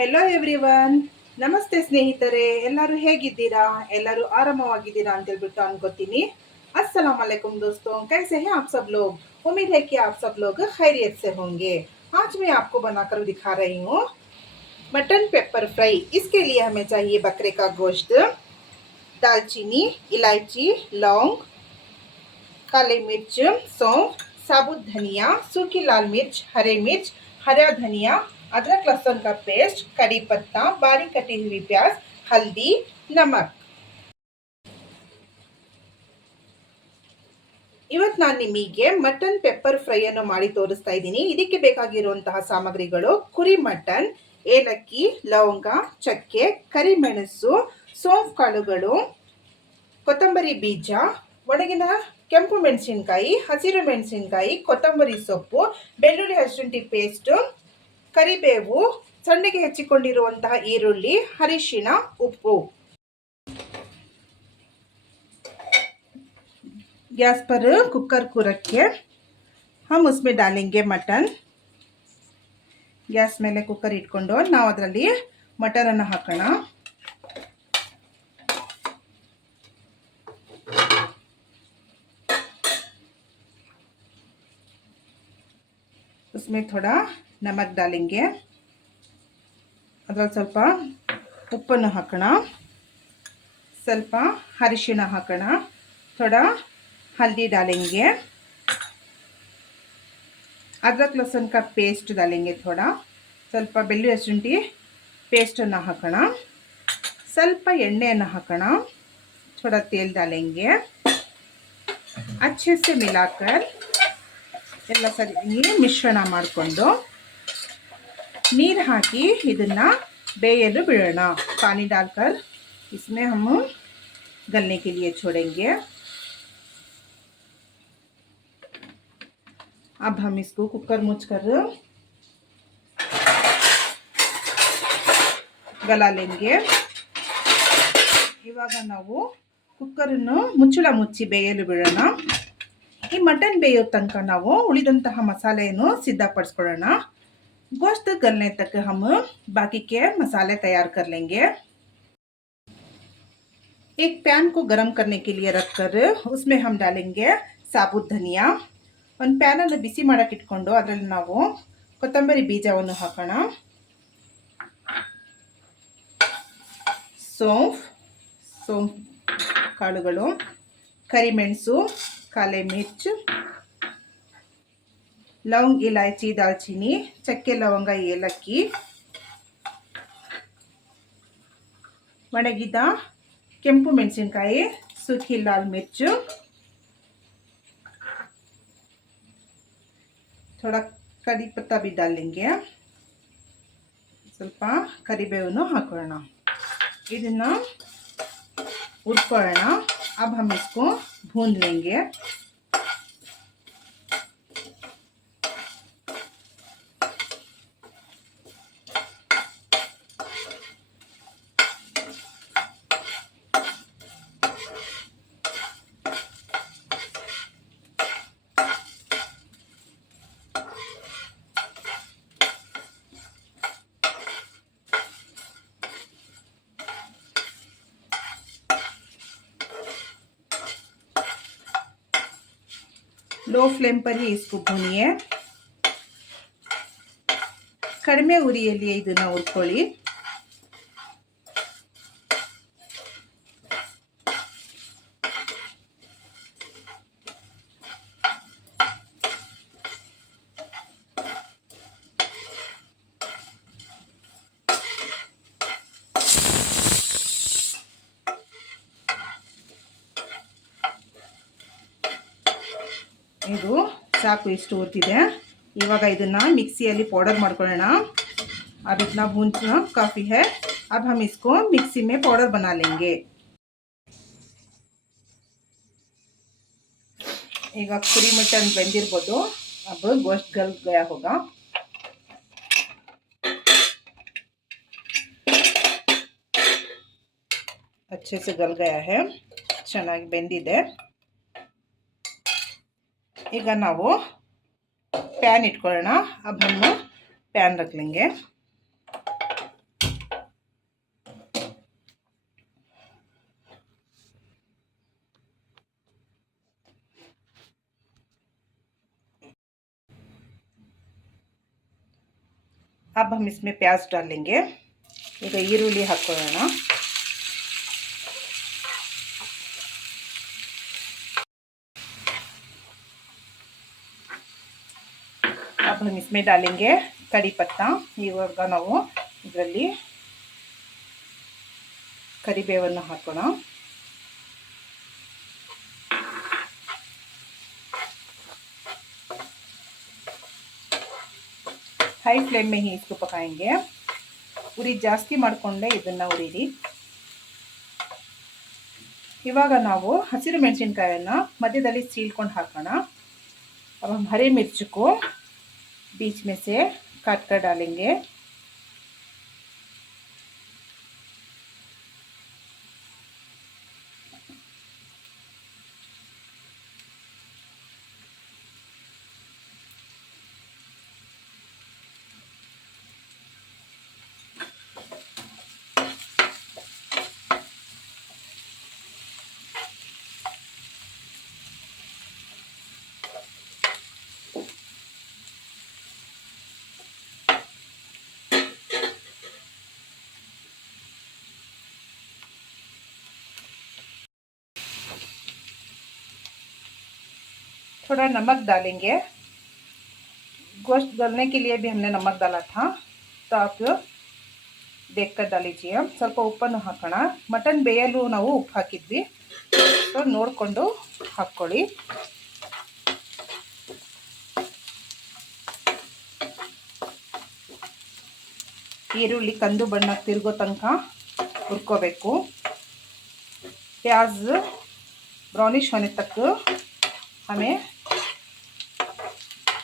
Hello everyone, ನಮಸ್ತೆ ಸ್ನೇಹಿತರೆ. ಎಲ್ಲರೂ ಹೇಗಿದ್ದೀರಾ? ಎಲ್ಲರೂ ಆರಾಮವಾಗಿದ್ದೀರಾ ಅಂತ ಹೇಳ್ಬಿಟ್ಟು ಅನ್ಕೋತೀನಿ. अस्सलाम वालेकुम दोस्तों, कैसे हैं आप सब लोग? उम्मीद है कि आप सब लोग खैरियत से होंगे। आज मैं आपको बनाकर दिखा रही हूँ मटन पेपर फ्राई। इसके लिए हमें चाहिए बकरे का गोश्त, दालचीनी, इलायची, लौंग, काली मिर्च, सौंफ, साबुत धनिया, सूखी लाल मिर्च, हरे मिर्च, हरा धनिया, अदरक लहसुन का पेस्ट, कड़ी पत्ता, बारीक कटी हुई प्याज, हल्दी, नमक। ಇವತ್ತು ನಾನು ನಿಮಗೆ ಮಟನ್ ಪೆಪ್ಪರ್ ಫ್ರೈ ಅನ್ನು ಮಾಡಿ ತೋರಿಸ್ತಾ ಇದ್ದೀನಿ. ಇದಕ್ಕೆ ಬೇಕಾಗಿರುವಂತಹ ಸಾಮಗ್ರಿಗಳು: ಕುರಿ ಮಟನ್, ಏಲಕ್ಕಿ, ಲವಂಗ, ಚಕ್ಕೆ, ಕರಿಮೆಣಸು, ಸೋಂಫ್ ಕಾಳುಗಳು, ಕೊತ್ತಂಬರಿ ಬೀಜ, ಒಣಗಿನ ಕೆಂಪು ಮೆಣಸಿನಕಾಯಿ, ಹಸಿರು ಮೆಣಸಿನಕಾಯಿ, ಕೊತ್ತಂಬರಿ ಸೊಪ್ಪು, ಬೆಳ್ಳುಳ್ಳಿ ಹಸಿರುಂಟಿ ಪೇಸ್ಟು, ಕರಿಬೇವು, ಸಣ್ಣಗೆ ಹೆಚ್ಚಿಕೊಂಡಿರುವಂತಹ ಈರುಳ್ಳಿ, ಅರಿಶಿಣ, ಉಪ್ಪು. गैस पर कुकर को रख के हम उसमें डालेंगे मटन. ಗ್ಯಾಸ್ ಮೇಲೆ ಕುಕ್ಕರ್ ಇಟ್ಕೊಂಡು ನಾವು ಅದರಲ್ಲಿ ಮಟನ್ ಅನ್ನು ಹಾಕೋಣ. उसमें थोड़ा नमक डालेंगे. ಅದರಲ್ಲಿ ಸ್ವಲ್ಪ ಉಪ್ಪನ್ನು ಹಾಕೋಣ, ಸ್ವಲ್ಪ ಅರಿಶಿಣ ಹಾಕೋಣ, थोड़ा हल्दी डालेंगे, अदरक लहसुन का पेस्ट डालेंगे, थोड़ा ಸ್ವಲ್ಪ ಬೆಳ್ಳುಳ್ಳಿ ಹಸಿರುಂಟಿ ಪೇಸ್ಟನ್ನು ಹಾಕೋಣ, ಸ್ವಲ್ಪ ಎಣ್ಣೆಯನ್ನು ಹಾಕೋಣ, थोड़ा तेल डालेंगे. अच्छे से मिलाकर ಎಲ್ಲ ಸರಿ ಮಿಶ್ರಣ ಮಾಡಿಕೊಂಡು ನೀರು ಹಾಕಿ ಇದನ್ನು ಬೇಯಲು ಬಿಡೋಣ. पानी डालकर इसमें हम गलने के लिए छोड़ेंगे. अब हम इसको कुकर मुझकर गला लेंगे. ಇವಾಗ ನಾವು ಕುಕ್ಕರನ್ನು ಮುಚ್ಚಳ ಮುಚ್ಚಿ ಬೇಯಲು ಬಿಡೋಣ. ಈ ಮಟನ್ ಬೇಯೋ ತನಕ ನಾವು ಉಳಿದಂತಹ ಮಸಾಲೆಯನ್ನು ಸಿದ್ಧಪಡಿಸ್ಕೊಳ್ಳೋಣ. गोश्त गलने तक हम बाकी के मसाले तैयार कर लेंगे. एक पैन को गरम करने के लिए रखकर उसमें हम डालेंगे साबुत धनिया. ಒಂದು ಪ್ಯಾನನ್ನು ಬಿಸಿ ಮಾಡಕ್ಕೆ ಇಟ್ಕೊಂಡು ಅದರಲ್ಲಿ ನಾವು ಕೊತ್ತಂಬರಿ ಬೀಜವನ್ನು ಹಾಕೋಣ, ಸೋಂಫ್ ಕಾಳುಗಳು, ಕರಿಮೆಣಸು, ಕಾಲೆ ಮಿರ್ಚ್, ಲವಂಗ್, ಇಲಾಯಚಿ, ದಾಲ್ಚಿನ್ನಿ, ಚಕ್ಕೆ, ಲವಂಗ, ಏಲಕ್ಕಿ, ಒಣಗಿದ ಕೆಂಪು ಮೆಣಸಿನಕಾಯಿ, सूखी लाल मिर्च, थोड़ा कड़ी पत्ता भी डालेंगे, ಸ್ವಲ್ಪ ಕರಿಬೇವನ್ನು ಹಾಕೋಣ. ಇದನ್ನು ಹುರ್ಕೊಳ್ಳೋಣ. अब हम इसको भून लेंगे. लो फ्लेम पर ही इसको भूनिए. ಕಡಿಮೆ ಉರಿಯಲ್ಲಿ ಇದನ್ನು ಹುರ್ಕೊಳ್ಳಿ. ಇದು ಸಾಕು, ಇಷ್ಟು ಹೊತ್ತಿದೆ. ಇವಾಗ ಇದನ್ನು ಮಿಕ್ಸಿಯಲ್ಲಿ ಪೌಡರ್ ಮಾಡ್ಕೊಳ್ಳೋಣ. अब इतना भूनना काफ़ी है. अब हम इसको मिक्सी में पाउडर बना लेंगे. ಈಗ ಕುರಿ ಮಟನ್ ಬೆಂದಿರ್ಬೋದು. अब गोश्त गल गया होगा. अच्छे से गल गया है, ಚೆನ್ನಾಗಿ ಬೆಂದಿದೆ. ಈಗ ನಾವು ಪ್ಯಾನ್ ಇಟ್ಕೊಳ್ಳೋಣ. अब हम पैन रख लेंगे. अब हम इसमें प्याज डालेंगे। ಈಗ ಈರುಳ್ಳಿ ಹಾಕೊಳ್ಳೋಣ। अब हम इसमें डालेंगे कड़ी पत्ता। ಇವಾಗ ನಾವು ಇದರಲ್ಲಿ ಕರಿಬೇವನ್ನು ಹಾಕೋಣ। हाई फ्लेम में ही इसको पकाएंगे। ಉರಿ ಜಾಸ್ತಿ ಮಾಡಿಕೊಂಡೆ ಇದನ್ನು ಉರಿರಿ। ಇವಾಗ ನಾವು ಹಸಿರು ಮೆಣಸಿನಕಾಯನ್ನು ಮಧ್ಯದಲ್ಲಿ ಸೀಳ್ಕೊಂಡು ಹಾಕೋಣ। अब हम हरे मिर्च को बीच में से काट कर डालेंगे। थोड़ा नमक डालेंगे। गोश्त गलने के लिए भी हमने नमक डाला था, तो आप देख कर डालीजिए। ಸ್ವಲ್ಪ ಉಪ್ಪನ್ನು ಹಾಕೋಣ। ಮಟನ್ ಬೇಯಲು ನಾವು ಉಪ್ಪು ಹಾಕಿದ್ವಿ, ಸೊ ನೋಡಿಕೊಂಡು ಹಾಕ್ಕೊಳ್ಳಿ। ಈರುಳ್ಳಿ ಕಂದು ಬಣ್ಣ ತಿರುಗೋ ತನಕ ಹುರ್ಕೋಬೇಕು। प्याज ब्राउनिश होने तक हमें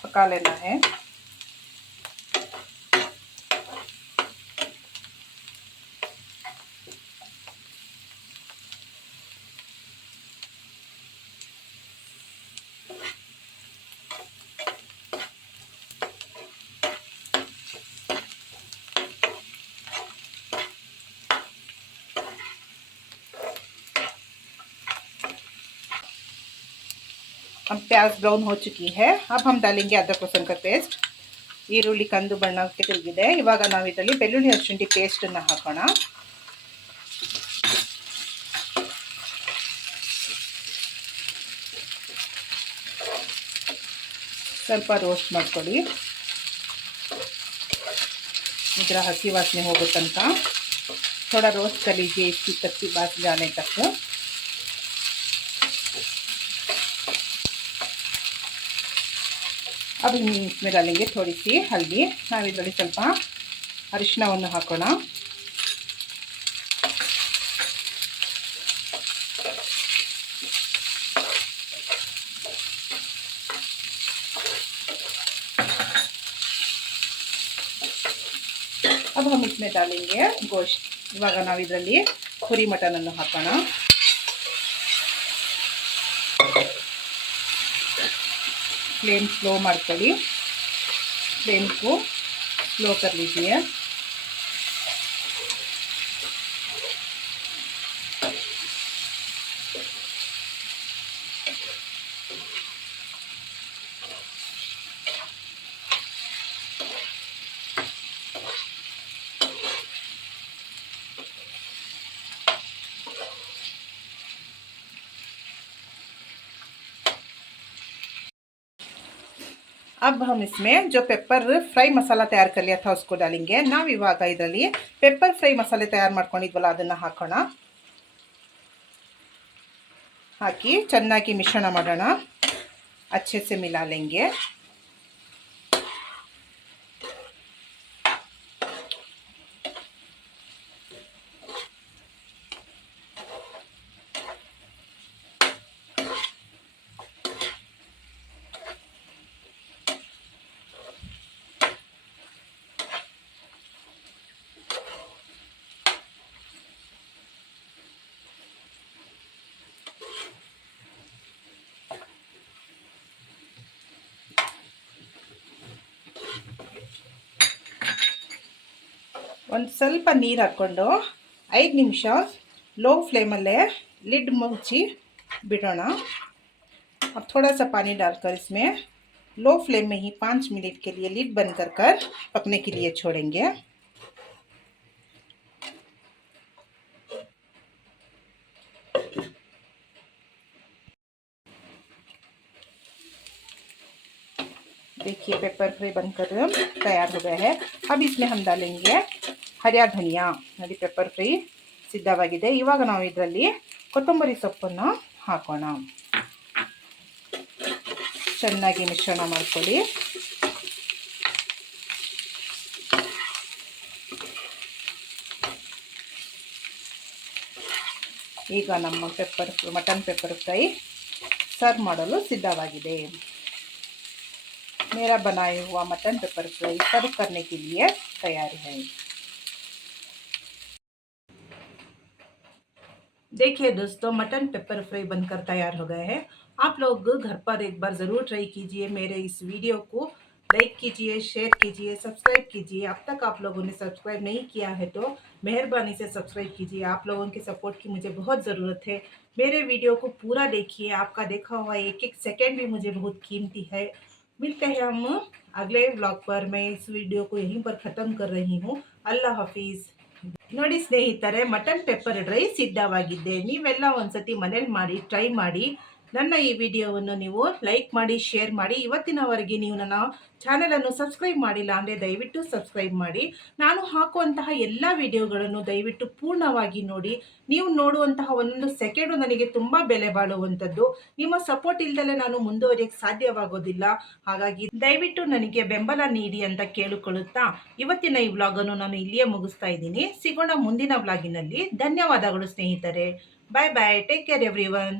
पका लेना है। अब प्याज ब्राउन हो चुकी है। अब हम डालेंगे अदरक लहसुन का पेस्ट। ಈರುಳ್ಳಿ ಕಂದು ಬಣ್ಣಕ್ಕೆ ತಿರುಗಿದೆ। ಇವಾಗ ನಾವು ಇದರಲ್ಲಿ ಬೆಳ್ಳುಳ್ಳಿ ಹಸಿಶುಂಠಿ ಪೇಸ್ಟನ್ನು ಹಾಕೋಣ। ಸ್ವಲ್ಪ ರೋಸ್ಟ್ ಮಾಡ್ಕೊಳ್ಳಿ, ಇದರ ಹಸಿ ವಾಸನೆ ಹೋಗೋ ತನಕ थोड़ा रोस्ट कर लीजिए, इसकी कच्ची बात जाने तक। अब इसमें डालेंगे थोड़ी सी हल्दी। ನಾವು ಇದರಲ್ಲಿ ಸ್ವಲ್ಪ ಅರಿಶಿನವನ್ನು ಹಾಕೋಣ। अब हम इसमें डालेंगे गोश्त। ಇವಾಗ ನಾವು ಇದರಲ್ಲಿ ಕುರಿ ಮಟನ್ ಅನ್ನು ಹಾಕೋಣ। फ्लेम स्लो ಮಾಡ್ಕೊಳ್ಳಿ, फ्लेम को स्लो कर लीजिए। अब हम इसमें जो पेपर फ्राई मसाला तैयार कर लिया था उसको डालेंगे। ನಾವು ಇವಾಗ ಇದರಲ್ಲಿ ಪೆಪ್ಪರ್ ಫ್ರೈ ಮಸಾಲೆ ತಯಾರು ಮಾಡ್ಕೊಂಡಿದ್ವಲ್ಲ ಅದನ್ನು ಹಾಕೋಣ। ಹಾಕಿ ಚೆನ್ನಾಗಿ ಮಿಶ್ರಣ ಮಾಡೋಣ, अच्छे से मिला लेंगे। ಒಂದು ಸ್ವಲ್ಪ ನೀರು ಹಾಕ್ಕೊಂಡು 5 ನಿಮಿಷ लो फ्लेमಲ್ಲೇ लिड मुಚ್ಚಿ बिडोना। अब थोड़ा सा पानी डालकर इसमें लो फ्लेम में ही 5 मिनट के लिए लिड बंद कर पकने के लिए छोड़ेंगे। देखिए पेपर फ्राई बनकर तैयार हो गया है। अब इसमें हम डालेंगे हरिया धनिया ನೋಡಿ पेपर फ्राई ಸಿದ್ಧವಾಗಿದೆ। ಇವಾಗ ನಾವು ಇದರಲ್ಲಿ ಕೊತ್ತಂಬರಿ ಸೊಪ್ಪನ್ನು ಹಾಕೋಣ। ಚೆನ್ನಾಗಿ ಮಿಶ್ರಣ ಮಾಡ್ಕೊಳ್ಳಿ। ಈಗ ನಮ್ಮ ಮಟನ್ ಪೆಪ್ಪರ್ ಫ್ರೈ ಸರ್ವ್ ಮಾಡಲು ಸಿದ್ಧವಾಗಿದೆ। मेरा बनाया हुआ मटन पेपर फ्राई सर्व करने के लिए तैयार है। देखिए दोस्तों, मटन पेपर फ्राई बनकर तैयार हो गए हैं। आप लोग घर पर एक बार ज़रूर ट्राई कीजिए। मेरे इस वीडियो को लाइक कीजिए, शेयर कीजिए, सब्सक्राइब कीजिए। अब तक आप लोगों ने सब्सक्राइब नहीं किया है तो मेहरबानी से सब्सक्राइब कीजिए। आप लोगों के सपोर्ट की मुझे बहुत ज़रूरत है। मेरे वीडियो को पूरा देखिए, आपका देखा हुआ एक एक सेकेंड भी मुझे बहुत कीमती है। मिलते हैं हम अगले व्लॉग पर। मैं इस वीडियो को यहीं पर ख़त्म कर रही हूँ। अल्लाह हाफिज़। ನೋಡಿ ಸ್ನೇಹಿತರೆ, ಮಟನ್ ಪೆಪ್ಪರ್ ಡ್ರೈ ಸಿದ್ಧವಾಗಿದೆ। ನೀವೆಲ್ಲ ಒಂದ್ಸತಿ ಮನೇಲಿ ಮಾಡಿ ಟ್ರೈ ಮಾಡಿ। ನನ್ನ ಈ ವಿಡಿಯೋವನ್ನು ನೀವು ಲೈಕ್ ಮಾಡಿ, ಶೇರ್ ಮಾಡಿ। ಇವತ್ತಿನವರೆಗೆ ನೀವು ನನ್ನ ಚಾನೆಲನ್ನು ಸಬ್ಸ್ಕ್ರೈಬ್ ಮಾಡಿಲ್ಲ ಅಂದರೆ ದಯವಿಟ್ಟು ಸಬ್ಸ್ಕ್ರೈಬ್ ಮಾಡಿ। ನಾನು ಹಾಕುವಂತಹ ಎಲ್ಲ ವಿಡಿಯೋಗಳನ್ನು ದಯವಿಟ್ಟು ಪೂರ್ಣವಾಗಿ ನೋಡಿ। ನೀವು ನೋಡುವಂತಹ ಒಂದೊಂದು ಸೆಕೆಂಡು ನನಗೆ ತುಂಬ ಬೆಲೆ ಬಾಳುವಂಥದ್ದು। ನಿಮ್ಮ ಸಪೋರ್ಟ್ ಇಲ್ದಲೇ ನಾನು ಮುಂದುವರಿಯಕ್ಕೆ ಸಾಧ್ಯವಾಗೋದಿಲ್ಲ। ಹಾಗಾಗಿ ದಯವಿಟ್ಟು ನನಗೆ ಬೆಂಬಲ ನೀಡಿ ಅಂತ ಕೇಳಿಕೊಳ್ಳುತ್ತಾ ಇವತ್ತಿನ ಈ ವ್ಲಾಗನ್ನು ನಾನು ಇಲ್ಲಿಯೇ ಮುಗಿಸ್ತಾ ಇದ್ದೀನಿ। ಸಿಗೋಣ ಮುಂದಿನ ವ್ಲಾಗಿನಲ್ಲಿ। ಧನ್ಯವಾದಗಳು ಸ್ನೇಹಿತರೆ। ಬಾಯ್ ಬಾಯ್, ಟೇಕ್ ಕೇರ್ ಎವ್ರಿವನ್।